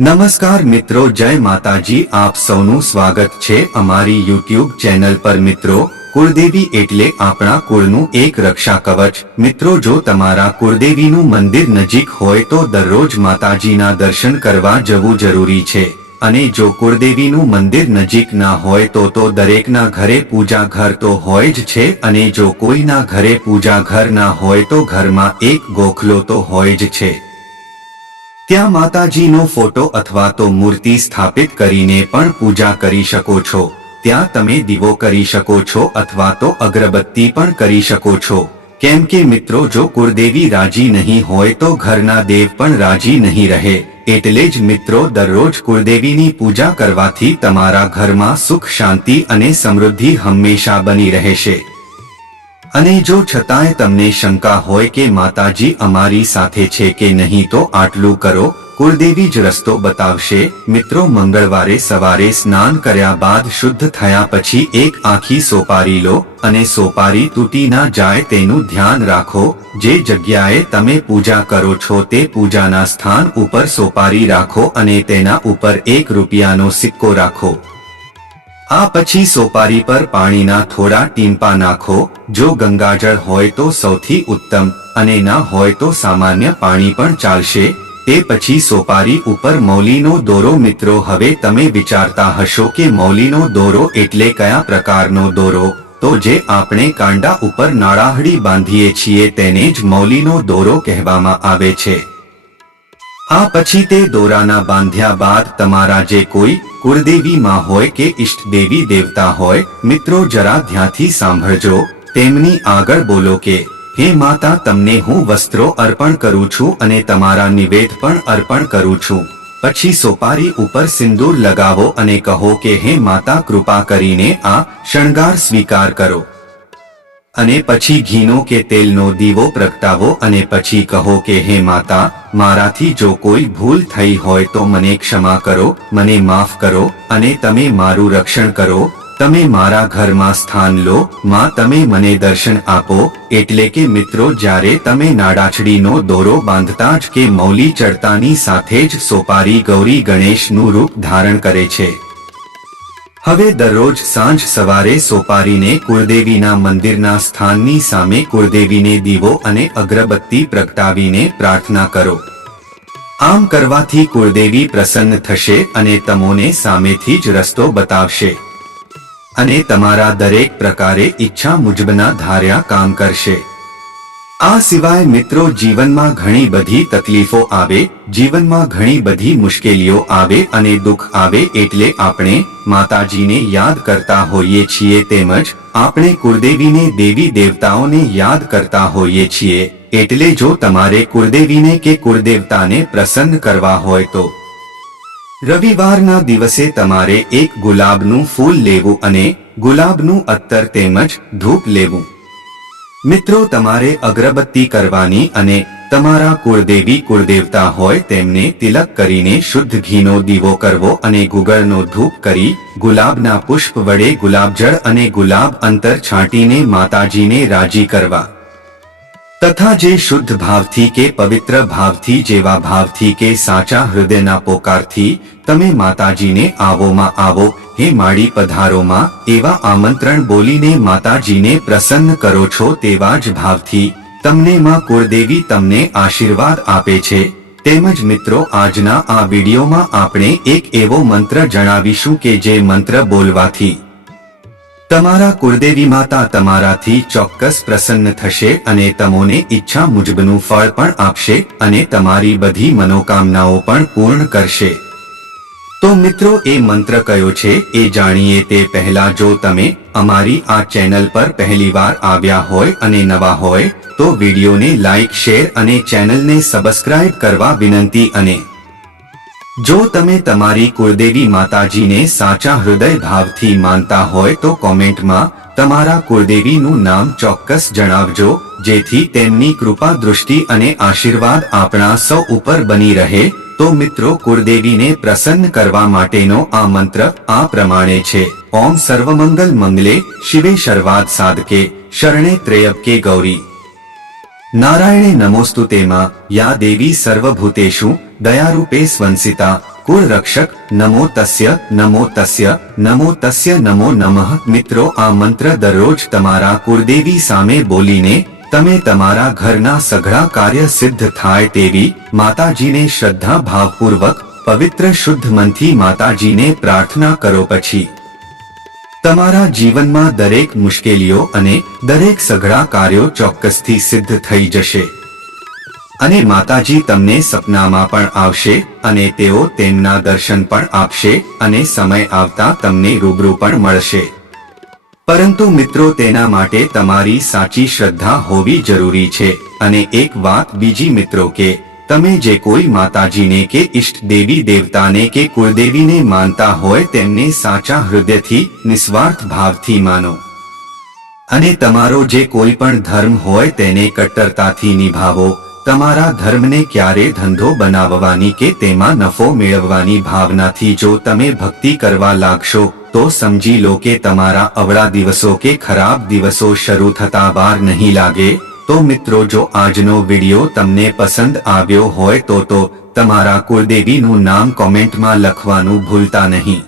નમસ્કાર મિત્રો, જય માતાજી। આપ સૌનું સ્વાગત છે અમારી યુટ્યુબ ચેનલ પર। મિત્રો, કુળદેવી એટલે આપણા કુળનું એક રક્ષા કવચ। મિત્રો, જો તમારા કુળદેવીનું મંદિર નજીક હોય તો દરરોજ માતાજીના દર્શન કરવા જવું જરૂરી છે। અને જો કુળદેવીનું મંદિર નજીક ના હોય તો દરેકના ઘરે પૂજા ઘર તો હોય જ છે। અને જો કોઈના ઘરે પૂજા ઘર ના હોય તો ઘરમાં એક ગોખલો તો હોય જ છે। ત્યાં માતાજીનો ફોટો અથવા તો મૂર્તિ સ્થાપિત કરીને પણ પૂજા કરી શકો છો। ત્યાં તમે દીવો કરી શકો છો અથવા તો અગરબત્તી પણ કરી શકો છો। કેમ કે મિત્રો, જો કુળદેવી રાજી નહીં હોય તો ઘરના દેવ પણ રાજી નહીં રહે। એટલે જ મિત્રો, દરરોજ કુળદેવીની પૂજા કરવાથી તમારા ઘરમાં સુખ, શાંતિ અને સમૃદ્ધિ હંમેશા બની રહેશે। અને જો છતાંય તમને શંકા હોય કે માતાજી અમારી સાથે છે કે નહીં તો આટલું કરો, કુળદેવી જ રસ્તો બતાવશે। મિત્રો, મંગળવારે સવારે સ્નાન કર્યા બાદ શુદ્ધ થયા પછી એક આખી સોપારી લો અને સોપારી તૂટી ના જાય તેનું ધ્યાન રાખો। જે જગ્યાએ તમે પૂજા કરો છો તે પૂજાના સ્થાન ઉપર સોપારી રાખો અને તેના ઉપર ₹1નો સિક્કો રાખો। આ પછી સોપારી પર પાણીના થોડા ટીમ્પા નાખો। જો ગંગાજળ હોય તો સૌથી ઉત્તમ, અને ના હોય તો સામાન્ય પાણી પણ ચાલશે। તે પછી સોપારી ઉપર મૌલીનો દોરો। મિત્રો, હવે તમે વિચારતા હશો કે મૌલીનો દોરો એટલે કયા પ્રકારનો દોરો? તો જે આપણે કાંડા ઉપર નાળાહડી બાંધીએ છીએ તેને જ મૌલીનો દોરો કહેવામાં આવે છે। આ પછી તે દોરાના બાંધ્યા બાદ તમારા જે કોઈ કુળદેવી માં હોય કે ઈષ્ટદેવી દેવતા હોય, મિત્રો જરા ધ્યાનથી સાંભળજો। તેમની આગળ બોલો કે હે માતા, તમને હું વસ્ત્રો અર્પણ કરું છું અને તમારા નિવેદ પણ અર્પણ કરું છું। પછી સોપારી ઉપર સિંદૂર લગાવો અને કહો કે હે માતા, કૃપા કરીને આ શણગાર સ્વીકાર કરો। અને પછી ઘીનો કે તેલનો દીવો પ્રગટાવો અને પછી કહો કે હે માતા, મારાથી જો કોઈ ભૂલ થઈ હોય તો મને ક્ષમા કરો, મને માફ કરો અને તમે મારું રક્ષણ કરો। તમે મારા ઘરમાં સ્થાન લો માં, તમે મને દર્શન આપો। એટલે કે મિત્રો, જ્યારે તમે નાડાછડીનો દોરો બાંધતા જ કે મૌલી ચડતાની સાથે જ સોપારી ગૌરી ગણેશનું રૂપ ધારણ કરે છે। હવે દરરોજ સાંજ સવારે સોપારીને કુળદેવીના મંદિરના સ્થાનની સામે કુળદેવીને દીવો અને અગરબત્તી પ્રગટાવીને પ્રાર્થના કરો। આમ કરવાથી કુળદેવી પ્રસન્ન થશે અને તમને સામેથી જ રસ્તો બતાવશે અને તમારા દરેક પ્રકારે ઈચ્છા મુજબના ધાર્યા કામ કરશે। આ સિવાય મિત્રો, જીવનમાં ઘણી બધી તકલીફો આવે, જીવનમાં ઘણી બધી મુશ્કેલીઓ આવે અને દુઃખ આવે એટલે આપણે માતાજીને યાદ કરતા હોઈએ છીએ, તેમજ આપણે કુળદેવીને, દેવી દેવતાઓને યાદ કરતા હોઈએ છીએ। એટલે જો તમારે કુળદેવીને કે કુળદેવતાને પ્રસન્ન કરવા હોય તો રવિવારના દિવસે તમારે એક ગુલાબનું ફૂલ લેવું અને ગુલાબનું અત્તર તેમજ ધૂપ લેવું। મિત્રો, તમારે અગરબત્તી કરવાની અને તમારા કુળદેવી કુળદેવતા હોય તેમને તિલક કરીને શુદ્ધ ઘીનો દીવો કરવો અને ગુગળનો ધૂપ કરી ગુલાબના પુષ્પ વડે ગુલાબજળ અને ગુલાબ અંતર છાંટીને માતાજીને રાજી કરવા। તથા જે શુદ્ધ ભાવથી કે પવિત્ર ભાવથી, જેવા ભાવથી કે સાચા હૃદયના પોકારથી તમે માતાજીને આવોમાં આવો, હે માડી પધારોમાં, એવા આમંત્રણ બોલીને માતાજીને પ્રસન્ન કરો છો, તેવા જ ભાવથી તમને માં કુળદેવી તમને આશીર્વાદ આપે છે। તેમજ મિત્રો, આજના આ વિડીયોમાં આપણે એક એવો મંત્ર જણાવીશું કે જે મંત્ર બોલવાથી તમારા કુળદેવી માતા તમારાથી ચોક્કસ પ્રસન્ન થશે અને તમને ઈચ્છા મુજબનું ફળ પણ આપશે અને તમારી બધી મનોકામનાઓ પણ પૂર્ણ કરશે। તો મિત્રો, એ મંત્ર કયો છે એ જાણીએ તે પહેલા જો તમે અમારી આ ચેનલ પર પહેલીવાર આવ્યા હોય અને નવા હોય તો વિડીયોને લાઈક, શેર અને ચેનલને સબસ્ક્રાઇબ કરવા વિનંતી। અને જો તમે તમારી કુળદેવી માતાજીને સાચા હૃદય ભાવથી માનતા હોય તો કોમેન્ટમાં તમારા કુળદેવીનું નામ ચોક્કસ જણાવજો, જેથી તેમની કૃપા, દૃષ્ટિ અને આશીર્વાદ આપણા સૌ ઉપર બની રહે। તો મિત્રો, કુળદેવીને પ્રસન્ન કરવા માટેનો આ મંત્ર આ પ્રમાણે છે। ઓમ સર્વમંગલ મંગલે શિવે સર્વાર્થ સાધકે શરણે ત્ર્યંબકે ગૌરી નારાયણે નમોસ્તુતે માં, યા દેવી સર્વભૂતેષુ દયારૂપે સ્વંસિતા કુળ રક્ષક નમો તસ્ય નમો તસ્ય નમો તસ્ય નમો નમઃ. મિત્રો, આ મંત્ર દરરોજ તમારા કુળદેવી સામે બોલીને તમે તમારા ઘરના સઘળા કાર્ય સિદ્ધ થાય તેવી માતાજીને શ્રદ્ધા ભાવપૂર્વક પવિત્ર શુદ્ધ મનથી માતાજીને પ્રાર્થના કરો. પછી તમારા જીવનમાં દરેક મુશ્કેલીઓ અને દરેક સઘળા કાર્યો ચોક્કસથી સિદ્ધ થઈ જશે અને માતાજી તમને સપનામાં પણ આવશે અને તેઓ તેમના દર્શન પણ આપશે અને સમય આવતા તમને રૂબરૂ પણ મળશે. પરંતુ મિત્રો, તેના માટે તમારી સાચી શ્રદ્ધા હોવી જરૂરી છે. અને એક વાત બીજી મિત્રો, કે તમે જે કોઈ માતાજીને કે ઈષ્ટ દેવી દેવતાને કે કુળદેવીને માનતા હોય તેમને સાચા હૃદયથી નિસ્વાર્થ ભાવથી માનો અને તમારો જે કોઈ પણ ધર્મ હોય તેને કટ્ટરતાથી નિભાવો. તમારા ધર્મને ક્યારે ધંધો બનાવવાની કે તેમાં નફો મેળવવાની ભાવનાથી જો તમે ભક્તિ કરવા લાગશો તો સમજી લો કે તમારા અવળા દિવસો કે ખરાબ દિવસો શરૂ થતા વાર નહીં લાગે. તો મિત્રો, જો આજનો વિડિયો તમને પસંદ આવ્યો હોય તો તમારા કુળદેવીનું નામ કોમેન્ટમાં લખવાનું ભૂલતા નહીં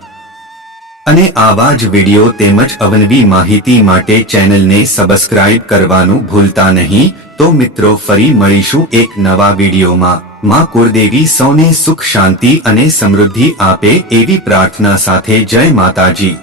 અને આવા જ વિડિયો તેમજ અવનવી માહિતી માટે ચેનલને સબસ્ક્રાઇબ કરવાનું ભૂલતા નહીં. તો મિત્રો, ફરી મળીશું એક નવા વિડિયોમાં. માં કુળદેવી સૌને સુખ શાંતિ અને સમૃદ્ધિ આપે એવી પ્રાર્થના સાથે. જય માતાજી.